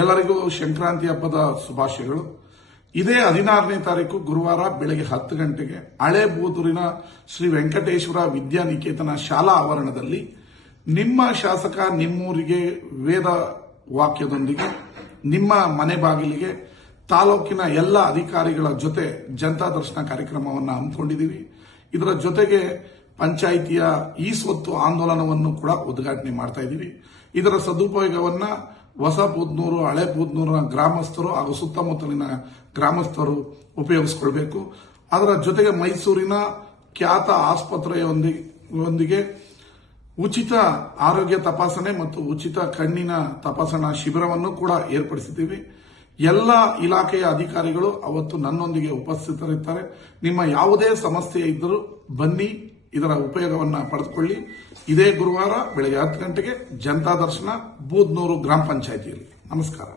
ಎಲ್ಲರಿಗೂ ಸಂಕ್ರಾಂತಿ ಹಬ್ಬದ ಶುಭಾಶಯಗಳು. ಇದೇ 16ನೇ ತಾರೀಕು ಗುರುವಾರ ಬೆಳಗ್ಗೆ 10 ಗಂಟೆಗೆ ಹಳೆ ಬೂದೂರಿನ ಶ್ರೀ ವೆಂಕಟೇಶ್ವರ ವಿದ್ಯಾನಿಕೇತನ ಶಾಲಾ ಆವರಣದಲ್ಲಿ ನಿಮ್ಮ ಶಾಸಕ ನಿಮ್ಮೂರಿಗೆ ವೇದ ವಾಕ್ಯದೊಂದಿಗೆ ನಿಮ್ಮ ಮನೆ ಬಾಗಿಲಿಗೆ ತಾಲೂಕಿನ ಎಲ್ಲ ಅಧಿಕಾರಿಗಳ ಜೊತೆ ಜನತಾ ದರ್ಶನ ಕಾರ್ಯಕ್ರಮವನ್ನು ಹಮ್ಮಿಕೊಂಡಿದ್ದೀವಿ. ಇದರ ಜೊತೆಗೆ ಪಂಚಾಯಿತಿಯ ಈ ಸ್ವತ್ತು ಆಂದೋಲನವನ್ನು ಕೂಡ ಉದ್ಘಾಟನೆ ಮಾಡ್ತಾ ಇದ್ದೀವಿ. ಇದರ ಸದುಪಯೋಗವನ್ನ ಹೊಸ ಬೂದ್ನೂರು, ಹಳೆ ಬೂದ್ನೂರಿನ ಗ್ರಾಮಸ್ಥರು ಹಾಗೂ ಸುತ್ತಮುತ್ತಲಿನ ಗ್ರಾಮಸ್ಥರು ಉಪಯೋಗಿಸಿಕೊಳ್ಬೇಕು. ಅದರ ಜೊತೆಗೆ ಮೈಸೂರಿನ ಖ್ಯಾತ ಆಸ್ಪತ್ರೆಯೊಂದಿಗೆ ಉಚಿತ ಆರೋಗ್ಯ ತಪಾಸಣೆ ಮತ್ತು ಉಚಿತ ಕಣ್ಣಿನ ತಪಾಸಣಾ ಶಿಬಿರವನ್ನು ಕೂಡ ಏರ್ಪಡಿಸಿದ್ದೀವಿ. ಎಲ್ಲ ಇಲಾಖೆಯ ಅಧಿಕಾರಿಗಳು ಅವತ್ತು ನನ್ನೊಂದಿಗೆ ಉಪಸ್ಥಿತರಿರ್ತಾರೆ. ನಿಮ್ಮ ಯಾವುದೇ ಸಮಸ್ಯೆ ಇದ್ದರೂ ಬನ್ನಿ, ಇದರ ಉಪಯೋಗವನ್ನು ಪಡೆದುಕೊಳ್ಳಿ. ಇದೇ ಗುರುವಾರ ಬೆಳಗ್ಗೆ 10 ಗಂಟೆಗೆ ಜನತಾ ದರ್ಶನ, ಬೂದ್ನೂರು ಗ್ರಾಮ ಪಂಚಾಯಿತಿಯಲ್ಲಿ. ನಮಸ್ಕಾರ.